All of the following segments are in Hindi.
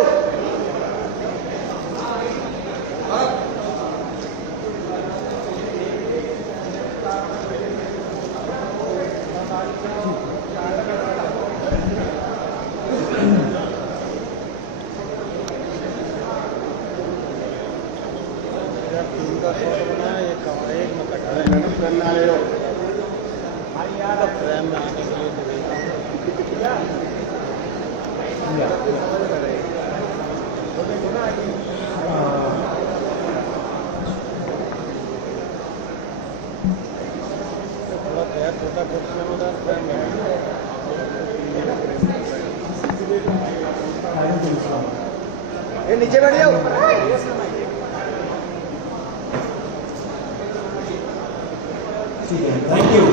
जाओ। नीचे बैठ जाओ। ठीक है, थैंक यू।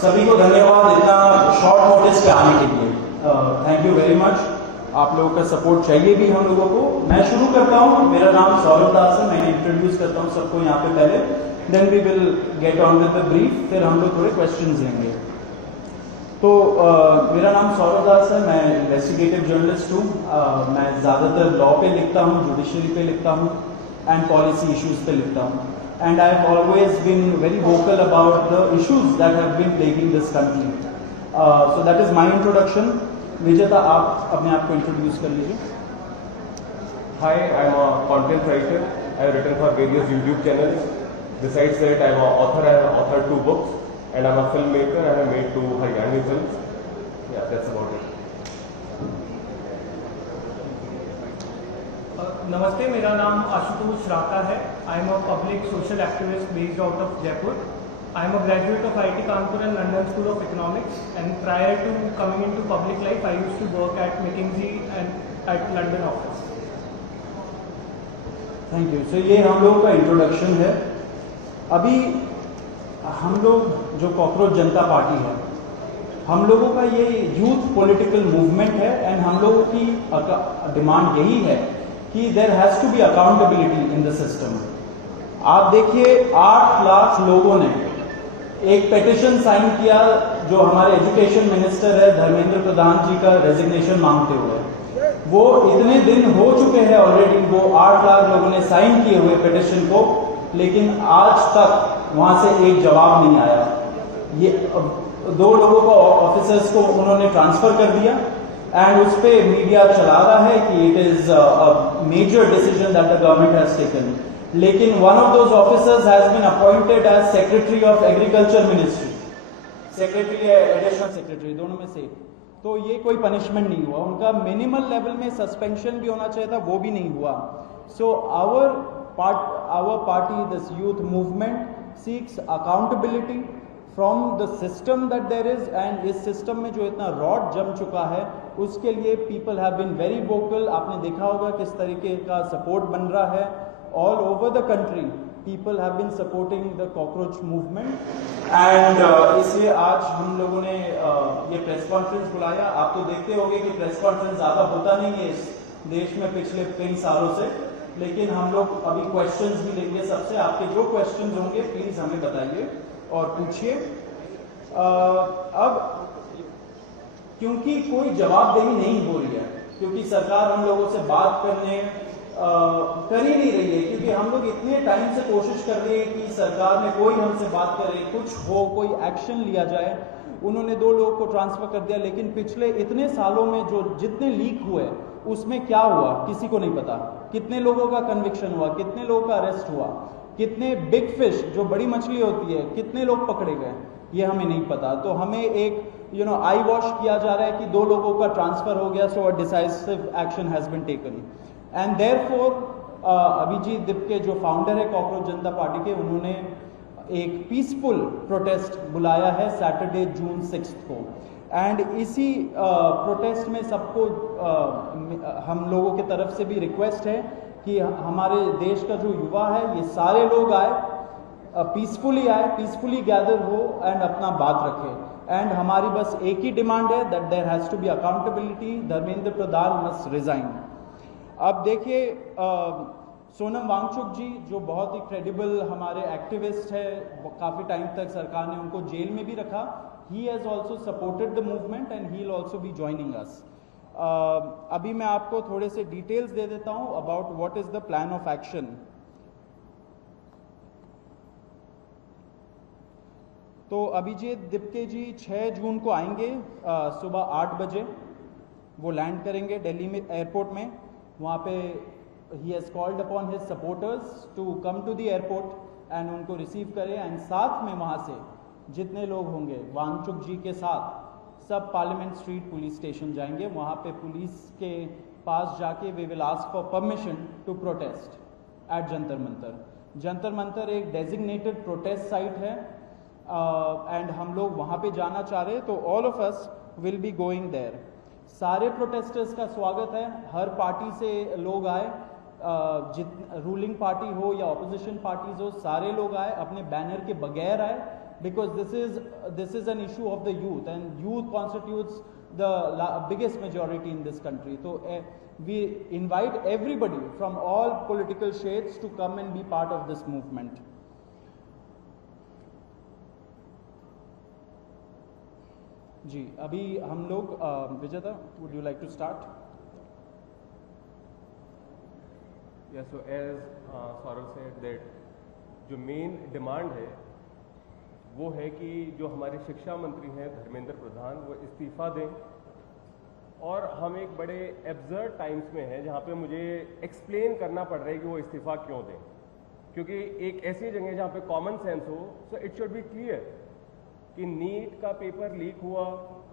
सभी को धन्यवाद इतना शॉर्ट नोटिस पे आने के लिए। Thank you very much. आप लोगों का सपोर्ट चाहिए भी हम लोगों को। मैं शुरू करता हूँ। मेरा नाम सौरभ दास है। मैं इंट्रोड्यूस करता हूँ सबको यहाँ पे पहले, then we will get on with the brief, फिर हम लोग थोड़े क्वेश्चंस लेंगे। तो मेरा नाम सौरभ दास है। मैं इन्वेस्टिगेटिव जर्नलिस्ट हूँ। मैं ज़्यादातर लॉ पे लिखता हूँ, जुडिशरी पे लिखता हूँ एंड पॉलिसी इश्यूज पे लिखता हूँ। And I have always been very vocal about the issues that have been plaguing this country. So that is my introduction. Vijeta, आप अपने आप को इंट्रोड्यूस कर लीजिए। Hi, I'm a content writer. I have written for various YouTube channels. Besides that, I'm an author. I have authored 2 books, and I'm a filmmaker. I have made 2 Haryani films. Yeah, that's about it. नमस्ते, मेरा नाम आशुतोष राका है। I am a public social activist based out of Jaipur. I am a graduate of IIT Kanpur and London School of Economics, and prior to coming into public life I used to work at McKinsey and at London office. Thank you. So ये हम लोगों का इंट्रोडक्शन है। अभी हम लोग जो कॉकरोच जनता पार्टी है, हम लोगों का ये यूथ पॉलिटिकल मूवमेंट है एंड हम लोगों की डिमांड यही है कि there has to be accountability in the system. आप देखिए, 8 लाख लोगों ने एक पेटिशन साइन किया जो हमारे एजुकेशन मिनिस्टर है धर्मेंद्र प्रधान जी का रेजिग्नेशन मांगते हुए। वो इतने दिन हो चुके हैं ऑलरेडी, वो 8 लाख लोगों ने साइन किए हुए पेटिशन को, लेकिन आज तक वहां से एक जवाब नहीं आया। ये 2 लोगों को ऑफिसर्स को उन्होंने ट्रांसफर कर दिया एंड उस पे मीडिया चला रहा है कि it is a major decision that the government has taken. लेकिन one of those officers has been appointed as secretary of agriculture ministry, secretary या एडिशनल सेक्रेटरी, दोनों में से। तो ये कोई पनिशमेंट नहीं हुआ उनका। मिनिमल लेवल में सस्पेंशन भी होना चाहिए था, वो भी नहीं हुआ। So our party, this youth movement seeks accountability from the system that there is, and इस सिस्टम में जो इतना रॉड जम चुका है उसके लिए people have been very vocal. आपने देखा होगा किस तरीके का सपोर्ट बन रहा है all over the country. People have been supporting the cockroach movement and इसलिए आज हम लोगों ने ये प्रेस कॉन्फ्रेंस बुलाया। आप तो देखते होंगे कि प्रेस कॉन्फ्रेंस ज्यादा होता नहीं है इस देश में पिछले कई सालों से, लेकिन हम लोग अभी क्वेश्चंस भी लेंगे सबसे। आपके जो क्वेश्चंस होंगे प्लीज हमें बताइए और पूछिए। अब क्योंकि कोई जवाबदेही नहीं हो रही है, क्योंकि सरकार हम लोगों से बात करने कर ही नहीं रही है, क्योंकि हम लोग इतने टाइम से कोशिश कर रहे हैं कि सरकार में कोई हमसे बात करे, कुछ हो, कोई एक्शन लिया जाए। उन्होंने 2 लोगों को ट्रांसफर कर दिया, लेकिन पिछले इतने सालों में जो जितने लीक हुए उसमें क्या हुआ किसी को नहीं पता। कितने लोगों का कन्विक्शन हुआ, कितने लोगों का अरेस्ट हुआ, कितने बिग फिश जो बड़ी मछली होती है कितने लोग पकड़े गए, ये हमें नहीं पता। तो हमें एक आई वॉश किया जा रहा है कि 2 लोगों का ट्रांसफर हो गया, so a decisive action has been taken. And therefore Abhijit Dipke जो फाउंडर है कॉकरोच जनता पार्टी के, उन्होंने एक पीसफुल प्रोटेस्ट बुलाया है सैटरडे जून 6 को। एंड इसी प्रोटेस्ट में सबको हम लोगों की तरफ से भी रिक्वेस्ट है कि हमारे देश का जो युवा है ये सारे लोग आए, पीसफुली आए, पीसफुली गैदर हो एंड अपना बात रखें। एंड हमारी बस एक ही डिमांड है that there has to be accountability, Dharmendra Pradhan must resign. अब देखिए, सोनम वांगचुक जी जो बहुत ही क्रेडिबल हमारे एक्टिविस्ट है, काफ़ी टाइम तक सरकार ने उनको जेल में भी रखा, he has also supported the movement and he will also be joining us. अभी मैं आपको थोड़े से डिटेल्स दे देता हूं about what is the plan of action. तो अभिजीत दिप्के जी 6 जून को आएंगे सुबह 8 बजे। वो लैंड करेंगे दिल्ली में एयरपोर्ट में। वहाँ पे ही has called upon his supporters to come to the airport and उनको रिसीव करें। एंड साथ में वहाँ से जितने लोग होंगे वांगचुक जी के साथ सब पार्लियामेंट स्ट्रीट पुलिस स्टेशन जाएंगे। वहाँ पे पुलिस के पास जाके we will ask for permission to protest at Jantar Mantar. Jantar Mantar एक डेजिग्नेटेड प्रोटेस्ट साइट है एंड हम लोग वहाँ पे जाना चाह रहे हैं, तो all of us will be going there. सारे प्रोटेस्टर्स का स्वागत है, हर पार्टी से लोग आए, रूलिंग पार्टी हो या ऑपोजिशन पार्टीज हो, सारे लोग आए, अपने बैनर के बगैर आए, because this is an issue of the youth and youth constitutes the biggest majority in this country. तो we invite everybody from all political shades to come and be part of this movement. जी अभी हम लोग Vijeta, would you like to start? Yeah, so as Saurav said that जो मेन डिमांड है वो है कि जो हमारे शिक्षा मंत्री हैं धर्मेंद्र प्रधान वो इस्तीफा दें। और हम एक बड़े एब्सर्ड टाइम्स में हैं जहाँ पे मुझे एक्सप्लेन करना पड़ रहा है कि वो इस्तीफा क्यों दें, क्योंकि एक ऐसी जगह जहाँ पे कॉमन सेंस हो, so it should be clear कि नीट का पेपर लीक हुआ,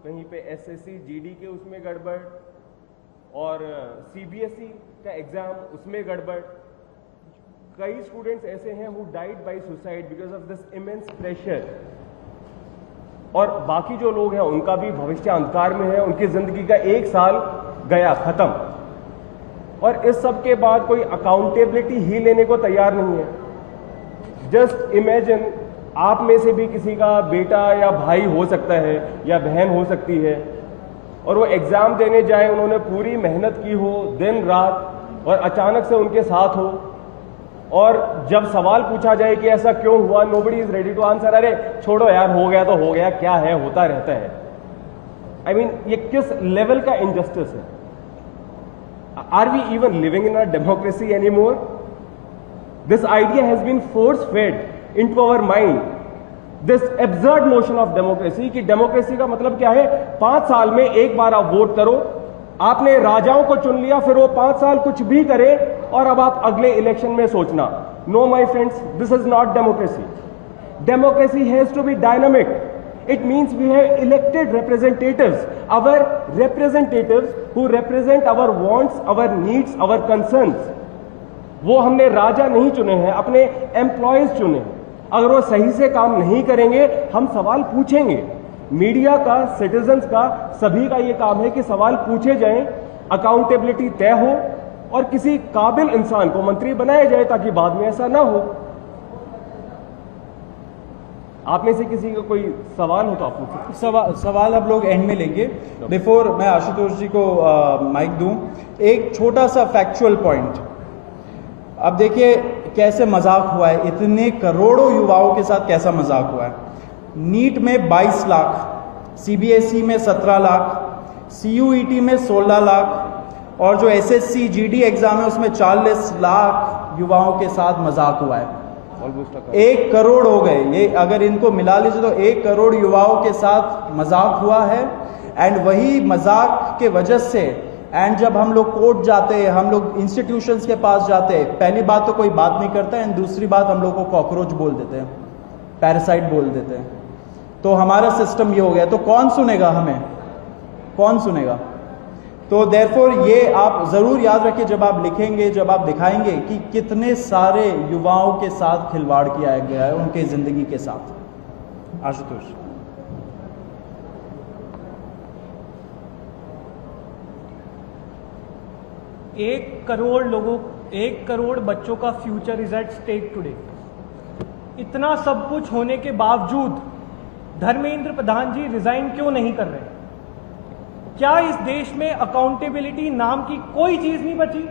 कहीं पे एसएससी जीडी के उसमें गड़बड़ और सीबीएसई का एग्जाम उसमें गड़बड़। कई स्टूडेंट्स ऐसे हैं who died by suicide because of this immense pressure, और बाकी जो लोग हैं उनका भी भविष्य अंधकार में है, उनकी जिंदगी का 1 साल गया खत्म, और इस सब के बाद कोई अकाउंटेबिलिटी ही लेने को तैयार नहीं है। जस्ट इमेजिन आप में से भी किसी का बेटा या भाई हो सकता है या बहन हो सकती है, और वो एग्जाम देने जाए, उन्होंने पूरी मेहनत की हो दिन रात, और अचानक से उनके साथ हो, और जब सवाल पूछा जाए कि ऐसा क्यों हुआ, nobody is ready to answer. अरे छोड़ो यार, हो गया तो हो गया, क्या है, होता रहता है। आई मीन ये किस लेवल का इनजस्टिस है? Are we even living in a democracy anymore? This idea has been force fed into our mind, this absurd notion of democracy कि डेमोक्रेसी का मतलब क्या है? 5 साल में एक बार आप वोट करो, आपने राजाओं को चुन लिया, फिर वो 5 साल कुछ भी करे और अब आप अगले इलेक्शन में सोचना। No my friends, this is not democracy. Democracy has to be dynamic. It means we have elected representatives, our representatives who represent our wants, our needs, our concerns. वो हमने राजा नहीं चुने हैं, अपने एम्प्लॉयज चुने हैं। अगर वो सही से काम नहीं करेंगे, हम सवाल पूछेंगे। मीडिया का, सिटीजन्स का, सभी का ये काम है कि सवाल पूछे जाएं, अकाउंटेबिलिटी तय हो और किसी काबिल इंसान को मंत्री बनाया जाए ताकि बाद में ऐसा ना हो। आप में से किसी का कोई सवाल हो तो आप पूछें। सवाल अब लोग एंड में लेंगे। बिफोर मैं आशुतोष जी को माइक दूं, एक छोटा सा फैक्चुअल पॉइंट। अब देखिए कैसे मजाक हुआ है, इतने करोड़ों युवाओं के साथ कैसा मजाक हुआ है। नीट में 22 लाख, सीबीएसई में 17 लाख, सीयूईटी में 16 लाख, और जो एसएससी जीडी एग्जाम है उसमें 40 लाख युवाओं के साथ मजाक हुआ है। 1 करोड़ हो गए ये, अगर इनको मिला लीजिए तो 1 करोड़ युवाओं के साथ मजाक हुआ है। एंड वही मजाक के वजह से, एंड जब हम लोग कोर्ट जाते हैं, हम लोग इंस्टीट्यूशंस के पास जाते हैं, पहली बात तो कोई बात नहीं करता है, एंड दूसरी बात हम लोग को कॉकरोच बोल देते हैं, पैरासाइट बोल देते हैं। तो हमारा सिस्टम ये हो गया, तो कौन सुनेगा हमें, कौन सुनेगा? तो देयरफॉर ये आप जरूर याद रखिए जब आप लिखेंगे, जब आप दिखाएंगे कि कितने सारे युवाओं के साथ खिलवाड़ किया गया है, उनके जिंदगी के साथ। आशुतोष। 1 करोड़ लोगों, 1 करोड़ बच्चों का future is at stake today. इतना सब कुछ होने के बावजूद धर्मेंद्र प्रधान जी रिजाइन क्यों नहीं कर रहे? क्या इस देश में अकाउंटेबिलिटी नाम की कोई चीज नहीं बची?